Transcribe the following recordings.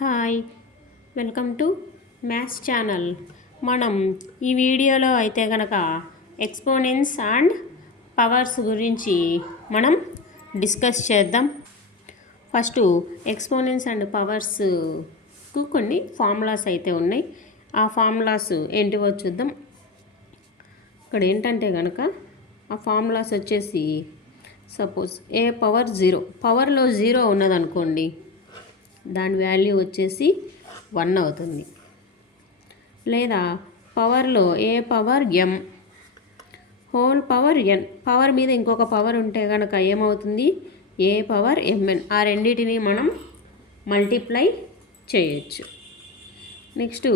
Hi, welcome to maths channel. మనం ఈ వీడియోలో అయితే కనుక ఎక్స్పోనెంట్స్ అండ్ పవర్స్ గురించి మనం డిస్కస్ చేద్దాం. ఫస్ట్ ఎక్స్పోనెంట్స్ అండ్ పవర్స్కు కొన్ని ఫార్ములాస్ అయితే ఉన్నాయి. ఆ ఫార్ములాస్ ఏంటివో చూద్దాం. ఇక్కడ ఏంటంటే కనుక ఆ ఫార్ములాస్ వచ్చేసి సపోజ్ ఏ పవర్ 0, పవర్లో 0 ఉన్నదనుకోండి, దాని వాల్యూ వచ్చేసి 1 అవుతుంది. లేదా పవర్లో A power m whole power n, power మీద ఇంకొక పవర్ ఉంటే కనుక ఏమవుతుంది, ఏ పవర్ mn. ఆ రెండింటిని మనం మల్టిప్లై చేయొచ్చు. నెక్స్ట్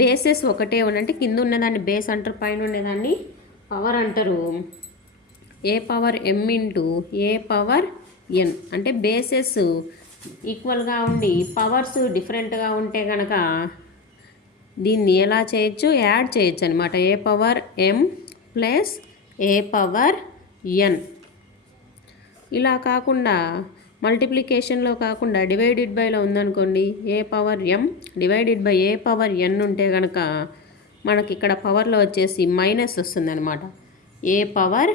బేసెస్ ఒకటే ఉన్నంటే కింద ఉన్నదాన్ని బేస్ అంటారు, పైన ఉండేదాన్ని పవర్ అంటారు. ఏ power m into a power n అంటే బేసెస్ ఈక్వల్గా ఉండి పవర్స్ డిఫరెంట్గా ఉంటే కనుక దీన్ని ఎలా చేయొచ్చు, యాడ్ చేయొచ్చు అనమాట. A power m plus A power n. ఇలా కాకుండా మల్టిప్లికేషన్లో కాకుండా డివైడెడ్ బైలో ఉందనుకోండి, A power m divided by A power n ఉంటే కనుక మనకి ఇక్కడ పవర్లో వచ్చేసి మైనస్ వస్తుంది అనమాట. A power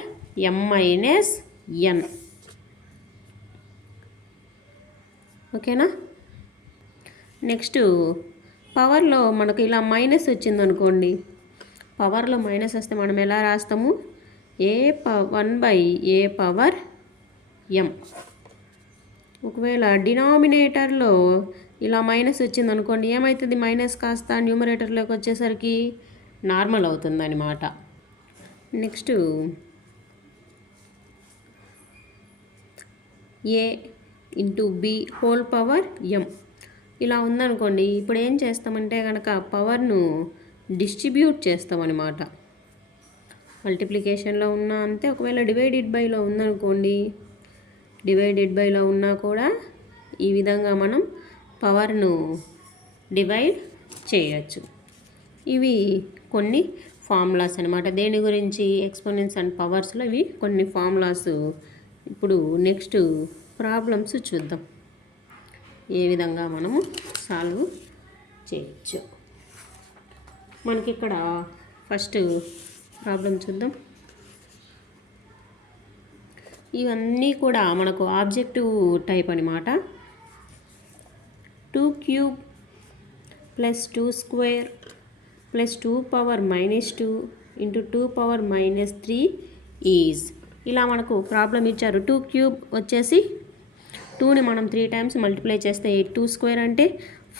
m minus n. ఓకేనా. నెక్స్ట్ పవర్లో మనకు ఇలా మైనస్ వచ్చిందనుకోండి, పవర్లో మైనస్ వస్తే మనం ఎలా రాస్తాము, one by A power m. ఒకవేళ డినామినేటర్లో ఇలా మైనస్ వచ్చిందనుకోండి, ఏమవుతుంది, మైనస్ కాస్త న్యూమరేటర్లోకి వచ్చేసరికి నార్మల్ అవుతుంది అనమాట. Next A into B whole power m ఇలా ఉందనుకోండి. ఇప్పుడు ఏం చేస్తామంటే కనుక పవర్ను డిస్ట్రిబ్యూట్ చేస్తామన్నమాట. మల్టిప్లికేషన్లో ఉన్నా అంతే, ఒకవేళ డివైడెడ్ బైలో ఉందనుకోండి, డివైడెడ్ బైలో ఉన్నా కూడా ఈ విధంగా మనం పవర్ను డివైడ్ చేయొచ్చు. ఇవి కొన్ని ఫార్ములాస్ అనమాట. దేని గురించి, ఎక్స్పోనెంట్స్ అండ్ పవర్స్లో ఇవి కొన్ని ఫార్ములాస్. ఇప్పుడు నెక్స్ట్ ప్రాబ్లమ్స్ చూద్దాం, ఏ విధంగా మనము సాల్వ్ చేయొచ్చు. మనకి ఇక్కడ ఫస్ట్ ప్రాబ్లం చూద్దాం. ఇవన్నీ కూడా మనకు ఆబ్జెక్టివ్ టైప్ అనమాట. 2 cube plus 2 square plus 2 power minus 2 into 2 power minus 3 is. ఇలా మనకు ప్రాబ్లం ఇచ్చారు. 2 క్యూబ్ వచ్చేసి 2ని మనం 3 టైమ్స్ మల్టిప్లై చేస్తే 8, 2 స్క్వేర్ అంటే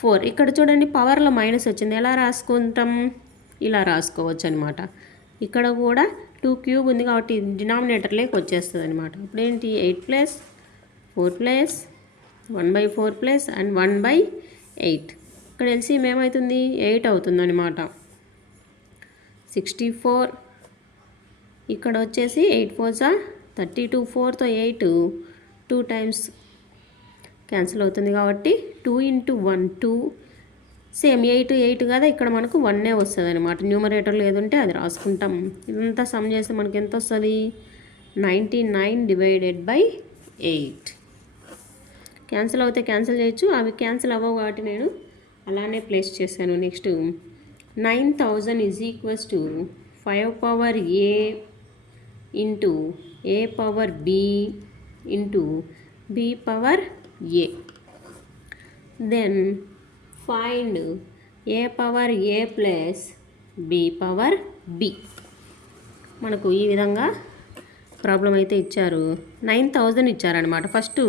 4. ఇక్కడ చూడండి పవర్లో మైనస్ వచ్చింది, ఎలా రాసుకుంటాం, ఇలా రాసుకోవచ్చు అనమాట. ఇక్కడ కూడా 2 క్యూబ్ ఉంది కాబట్టి డినామినేటర్లోకి వచ్చేస్తుంది అనమాట. ఇప్పుడు ఏంటి, 8 ప్లస్ 4 ప్లస్ 1/4 ప్లస్ అండ్ 1/8. ఇక్కడ ఎల్సిఎం ఏమవుతుంది, 8 అవుతుంది అనమాట. 64. ఇక్కడ వచ్చేసి 8 4 32, 4తో 8 2 టైమ్స్ క్యాన్సిల్ అవుతుంది కాబట్టి 2 ఇంటూ 1 2. సేమ్ 8 కదా, ఇక్కడ మనకు 1 వస్తుంది అనమాట. న్యూమరేటర్లో ఏదుంటే అది రాసుకుంటాం. ఇదంతా సమ్ చేస్తే మనకి ఎంత వస్తుంది, 99 డివైడెడ్ బై 8. క్యాన్సిల్ అవుతే క్యాన్సిల్ చేయొచ్చు, అవి క్యాన్సిల్ అవ్వవు కాబట్టి నేను అలానే ప్లేస్ చేశాను. Next 9000 is equals to 5 power a into a power b into b power a. Then find a power A plus B power b. మనకు ఈ విధంగా ప్రాబ్లం అయితే ఇచ్చారు. 9000 ఇచ్చారనమాట. ఫస్ట్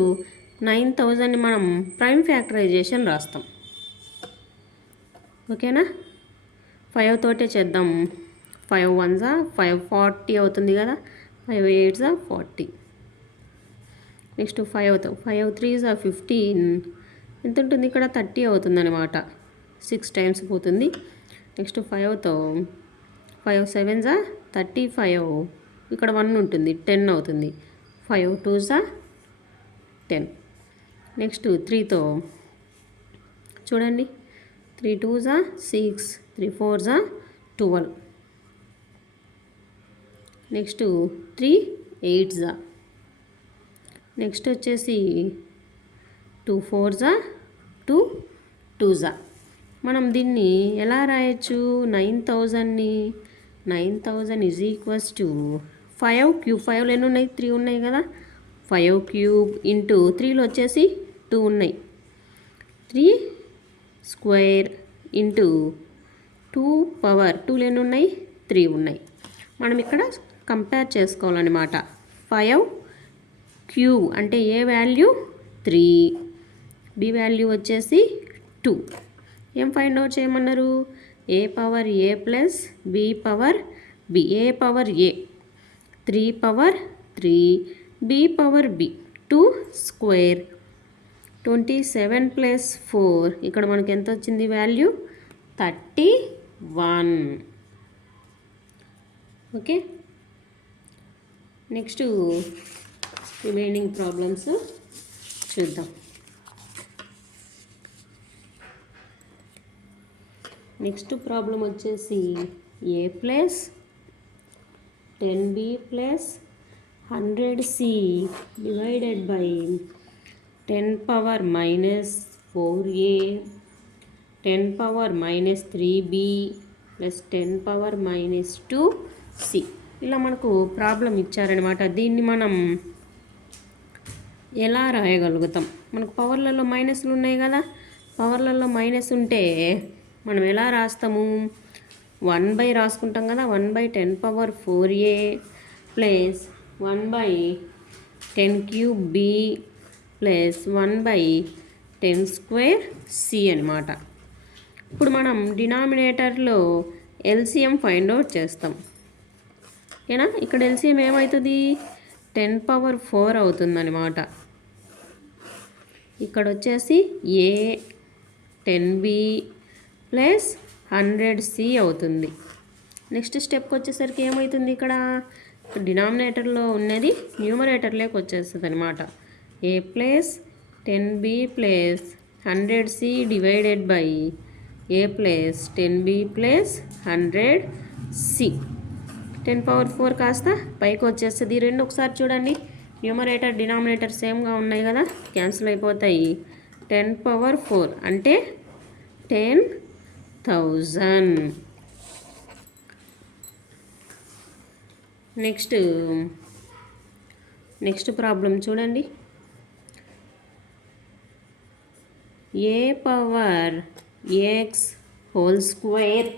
9000ని మనం ప్రైమ్ ఫ్యాక్టరైజేషన్ రాస్తాం. ఓకేనా. 5 తోటే చేద్దాం. 5 1 5 40 అవుతుంది కదా, 5 8 40. నెక్స్ట్ 5తో 5 3 15 ఎంత ఉంటుంది, ఇక్కడ 30 అవుతుంది అనమాట. 6 టైమ్స్ పోతుంది. నెక్స్ట్ 5తో 5 7 35, ఇక్కడ 1 ఉంటుంది, 10 అవుతుంది. 5 2 10. నెక్స్ట్ 3తో చూడండి, 3 2 6, 3 4 12. నెక్స్ట్ 3 8. నెక్స్ట్ వచ్చేసి 2 4 2 2 మనం దీన్ని ఎలా రాయొచ్చు? 9000ని 9000 ఈజ్ ఈక్వల్స్ టు 5 క్యూబ్. 5లో ఎన్ని ఉన్నాయి? 3 ఉన్నాయి కదా. 5 క్యూబ్ ఇంటూ 3లో వచ్చేసి 2 ఉన్నాయి. 3 స్క్వేర్ ఇంటూ 2 పవర్ 2లో ఎన్ని ఉన్నాయి? 3 ఉన్నాయి. మనం ఇక్కడ కంపేర్ చేసుకోవాలన్నమాట. 5 క్యూబ్ అంటే ఏ వాల్యూ? 3, బి వాల్యూ వచ్చేసి 2. ఏం ఫైండ్ అవుట్ చేయమన్నారు? A power A plus B power B. A power A 3 power 3, B power B 2 square. 27 plus 4 ఇక్కడ మనకి ఎంత వచ్చింది వాల్యూ? 31. ఓకే, నెక్స్ట్ రిమైనింగ్ ప్రాబ్లమ్స్ చూద్దాం. నెక్స్ట్ ప్రాబ్లం వచ్చేసి A plus 10b plus 100c divided by 10 power minus 4a 10 power minus 3b plus 10 power minus 2c. ఇలా మనకు problem ఇచ్చారనమాట. దీన్ని మనం ఎలా రాయగలుగుతాం? మనకు పవర్లలో మైనస్లు ఉన్నాయి కదా. పవర్లలో మైనస్ ఉంటే మనం ఎలా రాస్తాము? 1 రాసుకుంటాం కదా. 1/10 power 4a plus 1/10 cube b plus 1/10 square c అనమాట. ఇప్పుడు మనం డినామినేటర్లో ఎల్సిఎం ఫైండ్ అవుట్ చేస్తాం. ఓకేనా? ఇక్కడ ఎల్సిఎం ఏమవుతుంది? 10 పవర్ 4 అవుతుందన్నమాట. ఇక్కడ వచ్చేసి ఏ 10b ప్లస్ 100c అవుతుంది. నెక్స్ట్ స్టెప్కి వచ్చేసరికి ఏమవుతుంది? ఇక్కడ డినామినేటర్లో ఉన్నది న్యూమరేటర్లోకి వచ్చేస్తుంది అనమాట. A plus 10b plus 100c divided by A plus 10b plus 100c. 10 power 4 కాస్త పైకి వచ్చేస్తుంది. రెండు ఒకసారి చూడండి. న్యూమరేటర్ డినామినేటర్ సేమ్గా ఉన్నాయి కదా, క్యాన్సిల్ అయిపోతాయి. 10 పవర్ 4 అంటే 10,000. నెక్స్ట్ ప్రాబ్లం చూడండి. A power X whole square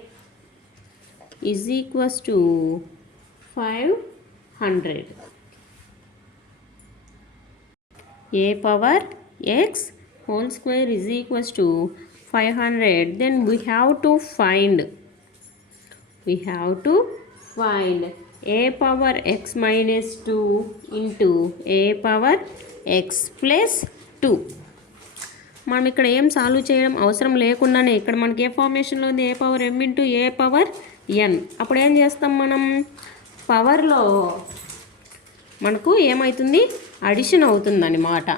is equals to 500. A power x whole square is equals to 500. Then we have to find a power x minus 2 into a power x plus 2. మనం ఇక్కడ ఏం solve చేయడం అవసరం లేకుండానే ఇక్కడ మనకి ఏ ఫార్మేషన్లో ఉంది? ఏ power m into a power n. అప్పుడు ఏం చేస్తాం మనం? పవర్లో మనకు ఏమవుతుంది? అడిషన్ అవుతుందన్నమాట.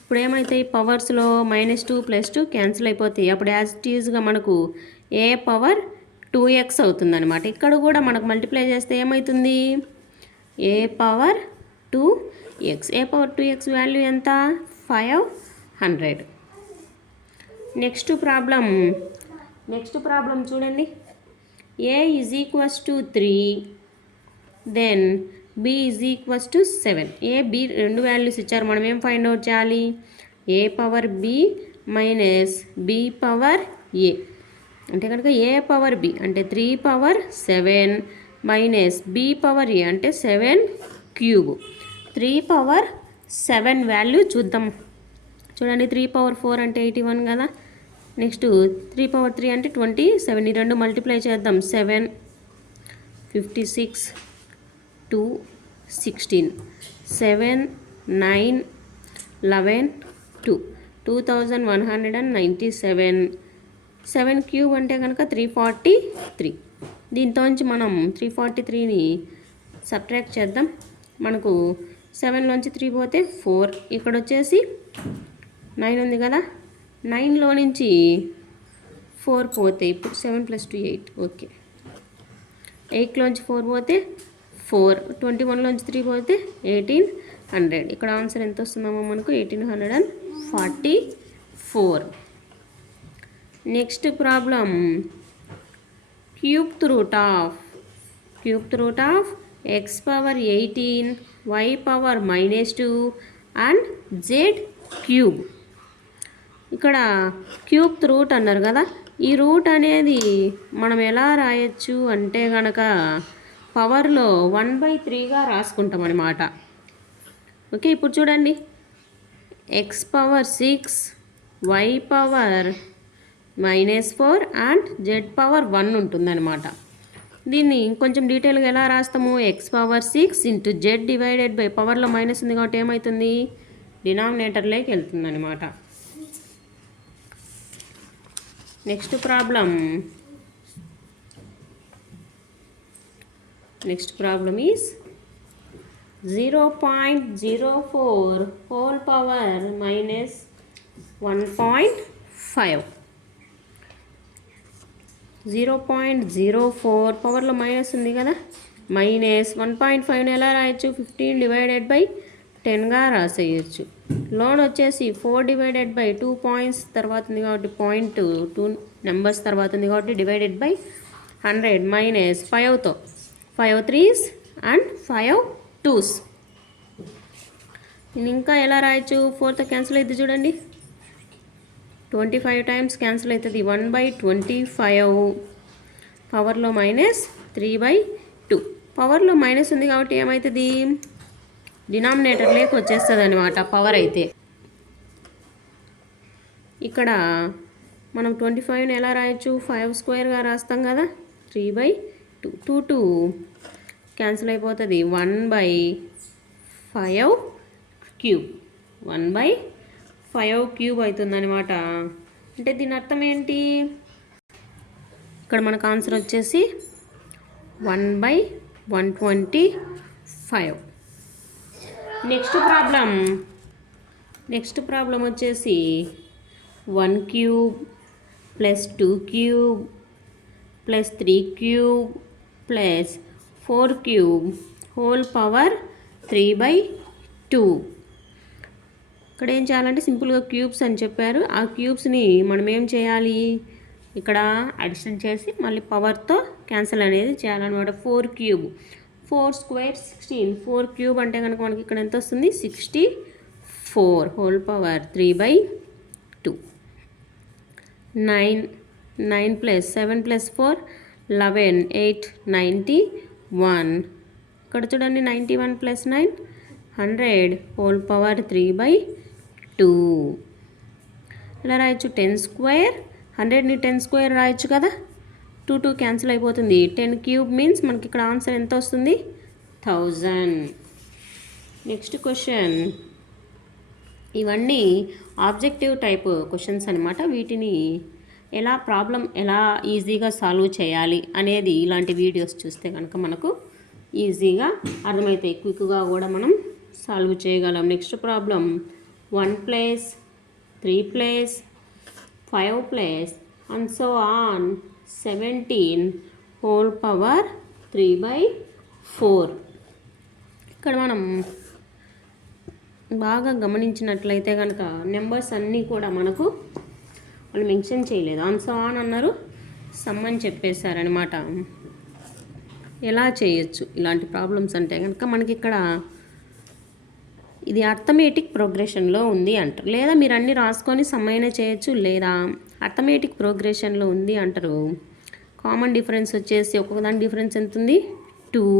ఇప్పుడు ఏమవుతాయి? పవర్స్లో -2 + 2 క్యాన్సిల్ అయిపోతాయి. అప్పుడు యాజ్ ఇట్ ఈజ్గా మనకు ఏ పవర్ 2x అవుతుందన్నమాట. ఇక్కడ కూడా మనకు మల్టిప్లై చేస్తే ఏమవుతుంది? A power 2x. A power 2x value ఎంత? 500. నెక్స్ట్ ప్రాబ్లం చూడండి. a is equals to 3, then b is equals to 7. A B రెండు వాల్యూస్ ఇచ్చారు. మనం ఏం ఫైండ్ అవుట్ చేయాలి? A power b minus b power a అంటే కనుక ఏ పవర్ b అంటే 3 power 7 minus b power a అంటే 7 క్యూబ్. 3 పవర్ 7 వాల్యూ చూద్దాం. చూడండి, 3 పవర్ 4 అంటే 81 కదా. నెక్స్ట్ 3 పవర్ 3 అంటే 27. ఈ రెండు మల్టిప్లై చేద్దాం. 7 56 2 16 7 9 11 2 2197. 7 క్యూబ్ అంటే కనుక 343. దీంతోంచి మనం 343ని సబ్ట్రాక్ట్ చేద్దాం. మనకు 7లోంచి 3 పోతే 4. ఇక్కడ వచ్చేసి 9 ఉంది కదా. 9లో నుంచి 4 పోతే ఇప్పుడు 7 + 2 8. ఓకే, 8లోంచి 4 పోతే 4. 21లోంచి 3 పోతే 1800. ఇక్కడ ఆన్సర్ ఎంత వస్తుందమ్మా మనకు? 1843. 4. Next problem, cubed root of x power 18, y power minus 2 and z cube. ఇక్కడ క్యూబ్ రూట్ అన్నారు కదా, ఈ రూట్ అనేది మనం ఎలా రాయొచ్చు అంటే కనుక పవర్లో 1/3గా రాసుకుంటాం అన్నమాట. ఓకే, ఇప్పుడు చూడండి, x power 6, y power -4 and z power 1 ఉంటుందన్నమాట. దీన్ని కొంచెం డీటెయిల్గా ఎలా రాస్తాము, x power 6 into z divided by పవర్లో మైనస్ ఉంది కాబట్టి ఏమవుతుంది, డినామినేటర్లోకి వెళ్తుంది అనమాట. Next problem is 0.04 whole power -1.5. 0.04 పవర్లో మైనస్ ఉంది కదా, -1.5ని ఎలా రాయొచ్చు, 15 డివైడెడ్ బై 10గా రాసేయచ్చు. లోన్ వచ్చేసి 4 డివైడెడ్ బై 2 పాయింట్స్ తర్వాత ఉంది కాబట్టి 0.2 నెంబర్స్ తర్వాత ఉంది కాబట్టి divided by 100 -5తో 5 3s and 5 2s. నేను ఇంకా ఎలా రాయొచ్చు, 4తో క్యాన్సిల్ అయితే చూడండి, 25 టైమ్స్ క్యాన్సిల్ అవుతుంది, 1/25 పవర్లో -3/2. పవర్లో మైనస్ ఉంది కాబట్టి ఏమవుతుంది, డినామినేటర్లోకి వచ్చేస్తుంది అనమాట పవర్ అయితే. ఇక్కడ మనం 25ని ఎలా రాయొచ్చు, 5 స్క్వేర్గా రాస్తాం కదా, 3/2, 2 క్యాన్సిల్ అయిపోతుంది, 1/5 క్యూబ్, 1/5 క్యూబ్ అవుతుంది అనమాట. అంటే దీని అర్థం ఏంటి, ఇక్కడ మనకు ఆన్సర్ వచ్చేసి 1/125. నెక్స్ట్ ప్రాబ్లం వచ్చేసి 1 cube plus 2 cube plus 3 cube plus 4 cube whole power 3/2. ఇక్కడ ఏం చేయాలంటే సింపుల్గా క్యూబ్స్ అని చెప్పారు, ఆ క్యూబ్స్ని మనం ఏం చేయాలి, ఇక్కడ అడిషన్ చేసి మళ్ళీ పవర్తో క్యాన్సిల్ అనేది చేయాలన్నమాట. 4 క్యూబ్, 4 స్క్వేర్ 16, 4 క్యూబ్ అంటే కనుక మనకి ఇక్కడ ఎంత వస్తుంది, 64 హోల్ పవర్ 3/2. 9 plus 7 plus 4 11, 8 91. ఇక్కడ చూడండి, 91 ప్లస్ 9 100 హోల్ పవర్ 3/2. ఇలా రాయొచ్చు, 10 స్క్వేర్ 100ని 10 స్క్వేర్ రాయొచ్చు కదా, 2 క్యాన్సిల్ అయిపోతుంది, 10 క్యూబ్ మీన్స్ మనకి ఇక్కడ ఆన్సర్ ఎంత వస్తుంది, 1000. నెక్స్ట్ క్వశ్చన్, ఇవన్నీ ఆబ్జెక్టివ్ టైప్ క్వశ్చన్స్ అనమాట. వీటిని ప్రాబ్లం ఎలా ఈజీగా సాల్వ్ చేయాలి అనేది ఇలాంటి వీడియోస్ చూస్తే కనుక మనకు ఈజీగా అర్థమవుతాయి, క్విక్గా కూడా మనం సాల్వ్ చేయగలం. Next problem, 1 plus 3 plus 5 plus and so on 17 whole power 3/4. ఇక్కడ మనం బాగా గమనించినట్లయితే కనుక నెంబర్స్ అన్నీ కూడా మనకు వాళ్ళు మెన్షన్ చేయలేదు, ఆన్ సో ఆన్ అన్నారు, సమ్ అని చెప్పేశారనమాట. ఎలా చేయొచ్చు ఇలాంటి ప్రాబ్లమ్స్ అంటే కనుక మనకి ఇక్కడ ఇది అర్థమెటిక్ ప్రోగ్రెషన్లో ఉంది అంటారు, లేదా మీరు అన్నీ రాసుకొని సమ్ అయినా చేయొచ్చు, లేదా అర్థమెటిక్ ప్రోగ్రెషన్లో ఉంది అంటారు. కామన్ డిఫరెన్స్ వచ్చేసి ఒక్కొక్కదాని డిఫరెన్స్ ఎంత ఉంది, 2.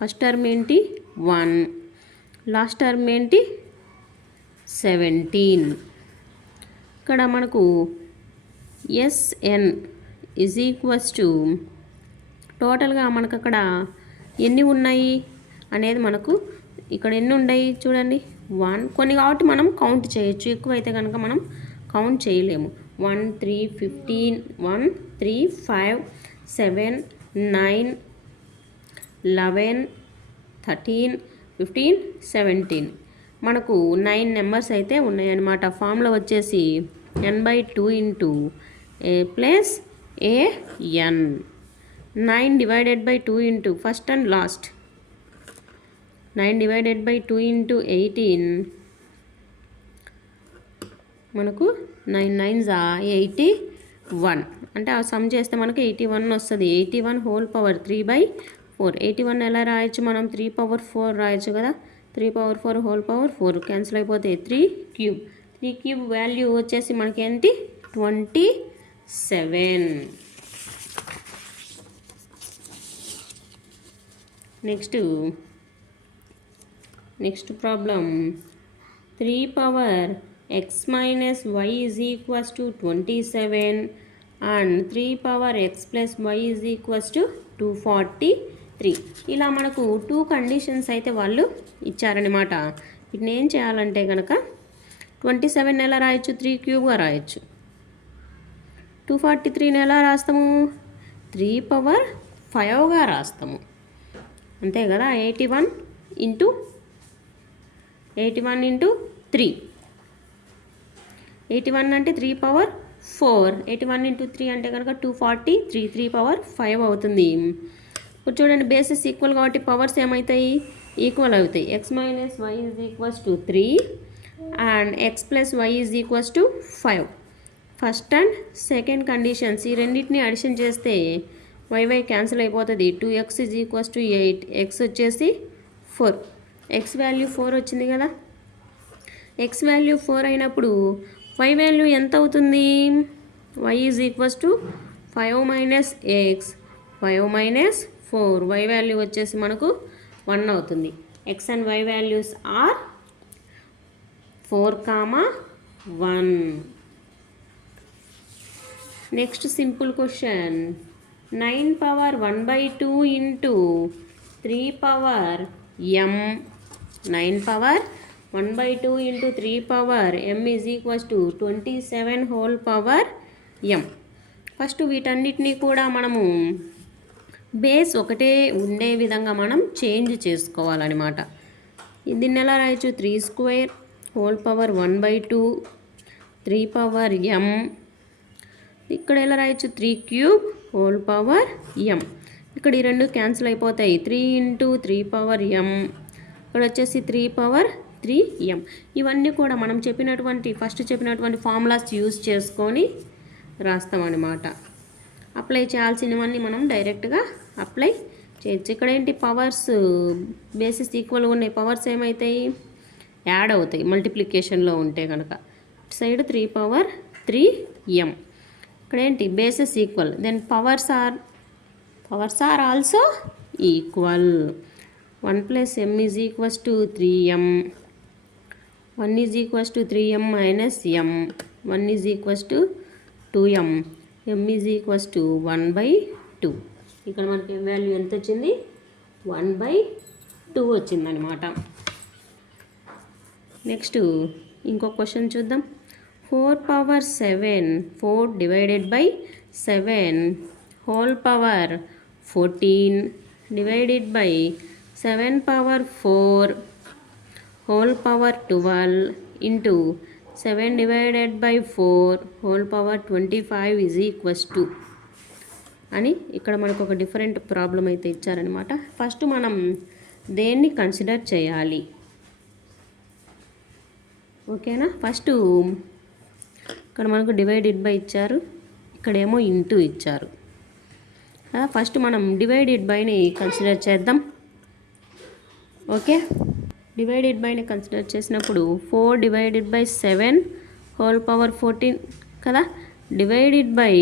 ఫస్ట్ టర్మ్ ఏంటి 1, లాస్ట్ టర్మ్ ఏంటి 17. ఇక్కడ మనకు SN ఈజ్ ఈక్వల్స్ టు టోటల్గా మనకు అక్కడ ఎన్ని ఉన్నాయి అనేది మనకు ఇక్కడ ఎన్ని ఉన్నాయి చూడండి, 1 కొన్ని కాబట్టి మనం కౌంట్ చేయొచ్చు, ఎక్కువైతే కనుక మనం కౌంట్ చేయలేము. 1 3 15 1 3 5 7 9 11 13 15 17 మనకు 9 నెంబర్స్ అయితే ఉన్నాయన్నమాట. ఫామ్లో వచ్చేసి n/2 into a plus an. 9 divided by 2 into first and last, 9 divided by 2 into 18 మనకు 9 9s 81 అంటే ఆ సమ్ చేస్తే మనకు 81 వస్తుంది. 81 హోల్ పవర్ 3/4. 81 ఎలా రాయొచ్చు మనం? 3/4 రాయొచ్చు కదా. 3/4 హోల్ పవర్ 4 క్యాన్సిల్ అయిపోతే 3 క్యూబ్. 3 క్యూబ్ వాల్యూ వచ్చేసి మనకి ఏంటి? 27. Next problem 3 power x minus y is equals to 27 and 3 power x plus y is equals to 243. ఇలా మనకు 2 కండిషన్స్ అయితే వాళ్ళు ఇచ్చారనమాట. వీటిని ఏం చేయాలంటే కనుక 27 ఎలా రాయొచ్చు? 3 క్యూబ్గా రాయొచ్చు. 243 ఎలా రాస్తాము? 3 పవర్ 5గా రాస్తాము, అంతే కదా. 81 ఇంటూ 3. 81 అంటే 3 పవర్ 4. 81 ఇంటూ 3 అంటే కనుక 243. 3 పవర్ 5 అవుతుంది. ఇప్పుడు చూడండి, బేసెస్ ఈక్వల్ కాబట్టి పవర్స్ ఏమవుతాయి? ఈక్వల్ అవుతాయి. x minus y is equals to 3 and x plus y is equals to 5. First and second conditions ఈ రెండింటిని అడిషన్ చేస్తే y క్యాన్సిల్ అయిపోతుంది. 2x is equals to 8. x వచ్చేసి 4. x వాల్యూ 4 వచ్చింది కదా. x వాల్యూ 4 అయినప్పుడు y వాల్యూ ఎంత అవుతుంది? y is equals to 5 minus x. 5 minus 4. y value వచ్చేసి మనకు 1 అవుతుంది. x and y values are 4, 1. Next simple question 9 power 1/2 into 3 power m. 9 power 1/2 into 3 power m is equals to 27 whole power m. First వీటన్నిటినీ కూడా మనము base ఒకటే ఉండే విధంగా మనం చేంజ్ చేసుకోవాలన్నమాట. దీన్ని ఎలా రాయొచ్చు? 3 square whole power 1/2 3 power m. ఇక్కడ ఎలా రాయొచ్చు? 3 క్యూబ్ హోల్ పవర్ m. ఇక్కడ ఈ రెండు క్యాన్సిల్ అయిపోతాయి. 3 ఇంటూ 3 పవర్ m. ఇక్కడ వచ్చేసి 3 పవర్ 3m. ఇవన్నీ కూడా మనం ఫస్ట్ చెప్పినటువంటి ఫార్ములాస్ యూజ్ చేసుకొని రాస్తామన్నమాట. అప్లై చేయాల్సినవన్నీ మనం డైరెక్ట్గా అప్లై చేయొచ్చు. ఇక్కడ ఏంటి? పవర్స్ బేసిస్ ఈక్వల్గా ఉన్నాయి. పవర్స్ ఏమవుతాయి? యాడ్ అవుతాయి మల్టిప్లికేషన్లో ఉంటే కనుక. Side 3 power 3m. ఇక్కడ ఏంటి? Bases equal, then powers are also equal. 1 plus m is equals to 3m. 1 is equals to 3m minus m. 1 is equals to 2m. m is equals to 1/2. ఇక్కడ మనకి value ఎంత వచ్చింది? 1/2 వచ్చిందనమాట. Next ఇంకో question చూద్దాం. 4 power 7 4 divided by 7 whole power 14 divided by 7 power 4 whole power 12 into 7 divided by 4 whole power 25 is equals to అని ఇక్కడ మనకు ఒక డిఫరెంట్ ప్రాబ్లం అయితే ఇచ్చారనమాట. ఫస్ట్ మనం దేన్ని కన్సిడర్ చేయాలి? ఓకేనా. ఫస్ట్ ఇక్కడ మనకు డివైడెడ్ బై ఇచ్చారు, ఇక్కడేమో ఇంటూ ఇచ్చారు. ఫస్ట్ మనం డివైడెడ్ బైని కన్సిడర్ చేద్దాం. ఓకే, డివైడెడ్ బైని కన్సిడర్ చేసినప్పుడు 4 డివైడెడ్ బై 7 హోల్ పవర్ 14 కదా. Divided by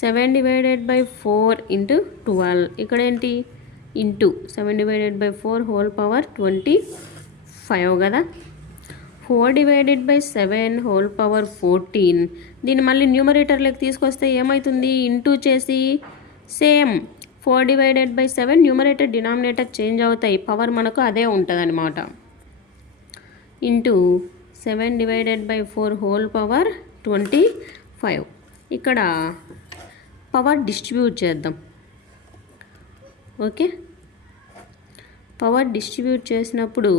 7 divided by 4 into 12. ఇక్కడ ఏంటి? Into 7 divided by 4 whole power 25 కదా. 4 డివైడెడ్ బై 7 హోల్ పవర్ 14. దీన్ని మళ్ళీ న్యూమరేటర్లోకి తీసుకొస్తే ఏమవుతుంది? ఇంటూ చేసి same 4 divided by 7 numerator denominator change అవుతాయి, పవర్ మనకు అదే ఉంటుంది అనమాట. Into 7 divided by 4 whole power 25. ఇక్కడ పవర్ డిస్ట్రిబ్యూట్ చేద్దాం. ఓకే, పవర్ డిస్ట్రిబ్యూట్ చేసినప్పుడు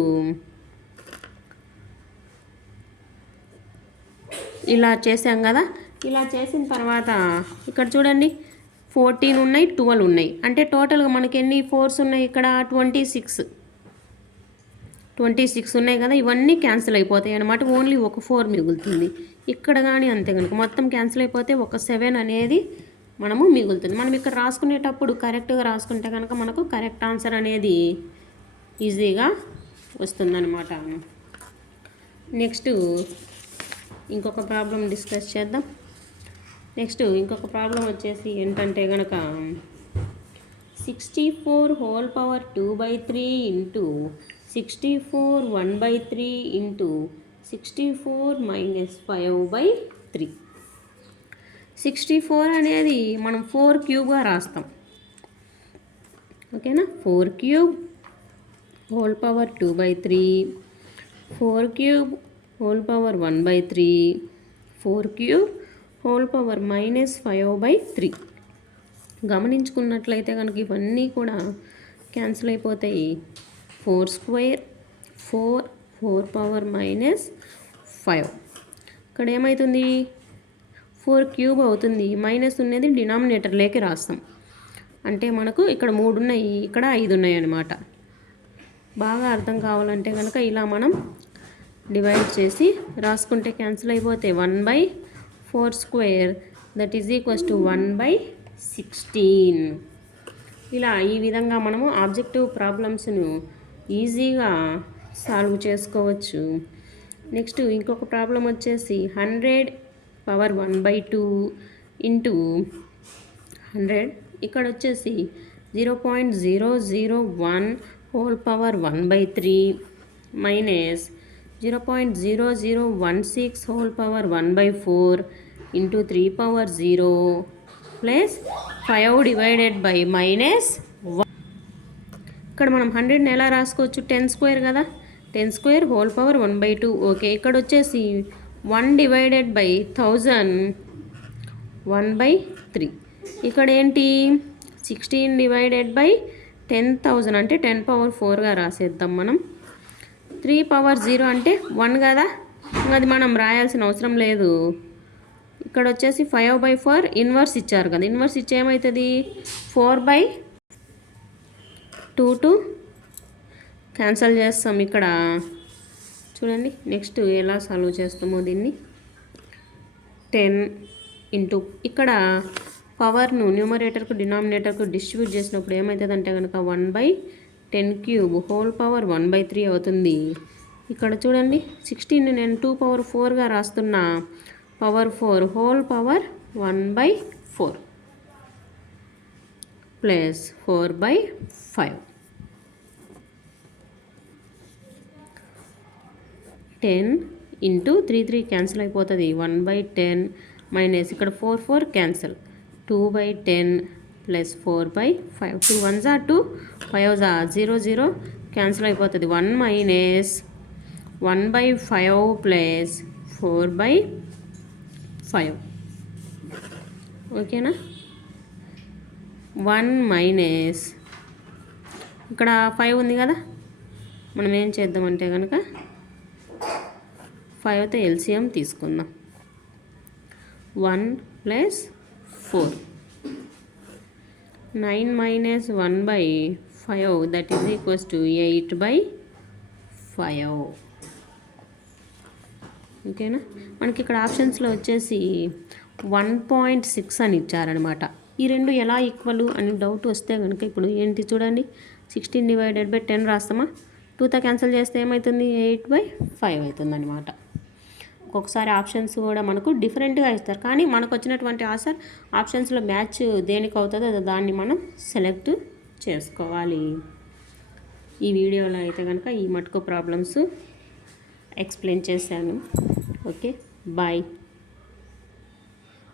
ఇలా చేసాం కదా. ఇలా చేసిన తర్వాత ఇక్కడ చూడండి 14 ఉన్నాయి, 12 ఉన్నాయి. అంటే టోటల్గా మనకి ఎన్ని 4s ఉన్నాయి? ఇక్కడ 26 ఉన్నాయి కదా, ఇవన్నీ క్యాన్సిల్ అయిపోతాయి అనమాట. ఓన్లీ ఒక 4 మిగులుతుంది. ఇక్కడ కానీ అంతే కనుక మొత్తం క్యాన్సిల్ అయిపోతే ఒక 7 అనేది మనము మిగులుతుంది. మనం ఇక్కడ రాసుకునేటప్పుడు కరెక్ట్గా రాసుకుంటే కనుక మనకు కరెక్ట్ ఆన్సర్ అనేది ఈజీగా వస్తుందన్నమాట. నెక్స్ట్ ఇంకొక ప్రాబ్లం డిస్కస్ చేద్దాం. నెక్స్ట్ ఇంకొక ప్రాబ్లం వచ్చేసి ఏంటంటే కనుక 64 whole power 2/3 into 64 1/3 into 64 minus 5/3. 64 అనేది మనం 4 క్యూబ్గా రాస్తాం. ఓకేనా, 4 cube whole power 2/3, 4 cube whole power 1/3, 4 cube whole power minus 5/3. గమనించుకున్నట్లయితే కనుక ఇవన్నీ కూడా క్యాన్సిల్ అయిపోతాయి. 4 స్క్వేర్ 4, 4 పవర్ మైనస్ 5. ఇక్కడ ఏమవుతుంది, 4 క్యూబ్ అవుతుంది. మైనస్ ఉన్నది డినామినేటర్లోకి రాస్తాం. అంటే మనకు ఇక్కడ 3 ఉన్నాయి, ఇక్కడ 5 ఉన్నాయి అన్నమాట. బాగా అర్థం కావాలంటే కనుక ఇలా మనం డివైడ్ చేసి రాసుకుంటే క్యాన్సిల్ అయిపోతే 1/4 square that is equals to 1/16. ఇలా ఈ విధంగా మనము ఆబ్జెక్టివ్ ప్రాబ్లమ్స్ను ఈజీగా సాల్వ్ చేసుకోవచ్చు. నెక్స్ట్ ఇంకొక ప్రాబ్లం వచ్చేసి 100 పవర్ 1/2 ఇంటూ 100. ఇక్కడ వచ్చేసి 0.001 whole power 1/3 minus 0.0016 whole power 1/4 into 3 power 0 plus 5 divided by minus 1. ఇక్కడ మనం 100ని ఎలా రాసుకోవచ్చు, 10 స్క్వేర్ కదా, 10 స్క్వేర్ హోల్ పవర్ 1/2. ఓకే, ఇక్కడ వచ్చేసి 1 డివైడెడ్ బై 1000 1/3. ఇక్కడ ఏంటి 16 డివైడెడ్ బై 10,000 అంటే 10 పవర్ 4గా రాసేద్దాం మనం. 3 పవర్ 0 అంటే 1 కదా, అది మనం రాయాల్సిన అవసరం లేదు. ఇక్కడ వచ్చేసి 5/4 ఇన్వర్స్ ఇచ్చారు కదా, ఇన్వర్స్ ఇచ్చి ఏమవుతుంది 4/2 క్యాన్సల్ చేస్తాం ఇక్కడ. చూడండి నెక్స్ట్ ఎలా సాల్వ్ చేస్తామో దీన్ని. 10 ఇంటూ ఇక్కడ పవర్ను న్యూమరేటర్కు డినామినేటర్కు డిస్ట్రిబ్యూట్ చేసినప్పుడు ఏమవుతుందంటే కనుక 1/10 క్యూబ్ హోల్ పవర్ 1/3 అవుతుంది. ఇక్కడ చూడండి 16ని నేను 2 పవర్ 4గా రాస్తున్నా. Power 4 whole power 1/4 plus 4/5. 10 into 3 cancel అయిపోతుంది. 1/10 మైనస్ ఇక్కడ 4 cancel 2/10 plus 4/5. 2 1s are 2, 5s are 0 cancel అయిపోతుంది. 1 మైనస్ 1/5 ప్లస్ 4/5. ఓకేనా, 1 మైనస్ ఇక్కడ 5 ఉంది కదా, మనం ఏం చేద్దామంటే కనుక 5తో ఎల్సిఎం తీసుకుందాం. 1 plus 4, 9 minus 1/5 that is equals to 8/5. ఓకేనా, మనకి ఇక్కడ ఆప్షన్స్లో వచ్చేసి 1.6 అని ఇచ్చారనమాట. ఈ రెండు ఎలా ఈక్వల్ అని డౌట్ వస్తే కనుక ఇప్పుడు ఏంటి చూడండి, 16 డివైడెడ్ బై 10 రాస్తామా, 2తో క్యాన్సిల్ చేస్తే ఏమవుతుంది 8/5 అవుతుంది అనమాట. ఒక్కొక్కసారి ఆప్షన్స్ కూడా మనకు డిఫరెంట్గా ఇస్తారు, కానీ మనకు వచ్చినటువంటి ఆన్సర్ ఆప్షన్స్లో మ్యాచ్ దేనికి అవుతుందో దాన్ని మనం సెలెక్ట్ చేసుకోవాలి. ఈ వీడియోలో అయితే కనుక ఈ మటుకు ప్రాబ్లమ్స్ ఎక్స్ప్లెయిన్ చేశాను. Okay, bye.